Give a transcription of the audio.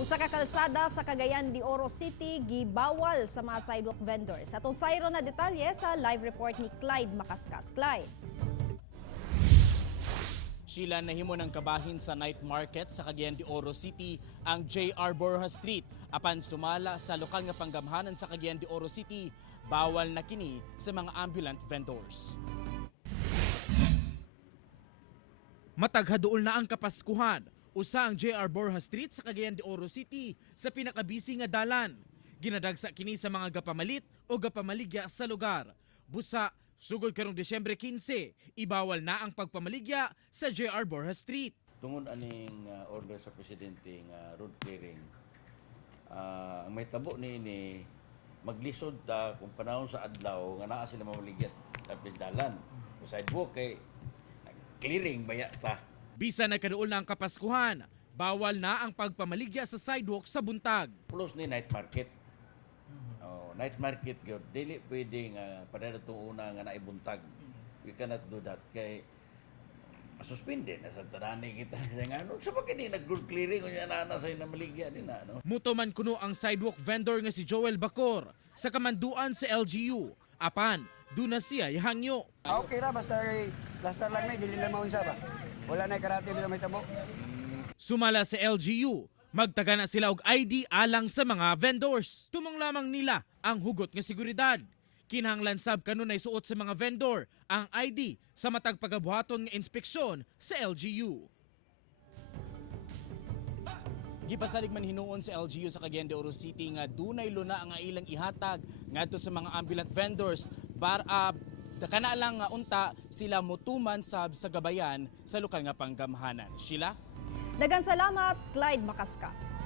Usa ka kalsada sa Cagayan de Oro City gibawal sa mga sidewalk vendors. Atong sayro na detalye sa live report ni Clyde Macascas. Clyde. Sheila, nahimo ng kabahin sa night market sa Cagayan de Oro City ang J.R. Borja Street. Apan sumala sa lokal nga panggamhanan sa Cagayan de Oro City, bawal na kini sa mga ambulant vendors. Mataghaduol na ang Kapaskuhan. Usa ang J.R. Borja Street sa Cagayan de Oro City sa pinakabisi nga dalan. Ginadagsa kini sa mga gapamalit o gapamaligya sa lugar. Busa, sugod karong Disyembre 15, ibawal na ang pagpamaligya sa J.R. Borja Street. Tungod aning order sa presidente nga road clearing, ang may tabo ni maglisod ta kung panahon sa adlaw nga naa sila mamaligya sa dalan o sidewalk kay clearing baya ta. Bisa na kaduol na ang Kapaskuhan, bawal na ang pagpamaligya sa sidewalk sa buntag. Plus ni night market. Night market gyud dili pwedeng padala tong una nga naibuntag. We cannot do that kay masuspinde na sa tanani kita sa ngano sa pagkini nag-road clearing unya na sa namaligya din na no. Mutuman kuno ang sidewalk vendor nga si Joel Bacor sa kamanduan sa LGU. Apan, duna siya ihangyo. Okay ra basta lang na dili na maunsa ba. Wala na karate sa may tabo. Sumala sa LGU, magtaga na sila og ID alang sa mga vendors. Tumong lamang nila ang hugot nga seguridad. Kinahanglan sab kanunay suot sa mga vendor ang ID sa matag pagabuhaton nga inspeksyon sa LGU. Gipasalig man hinuon sa LGU sa Cagayan de Oro City nga dunay luna ang ilang ihatag ngadto sa mga ambulant vendors para kana lang nga unta sila mutuman sab sa gabayan sa lokal nga panggamhanan. Sheila? Daghang salamat, Clyde Macascas.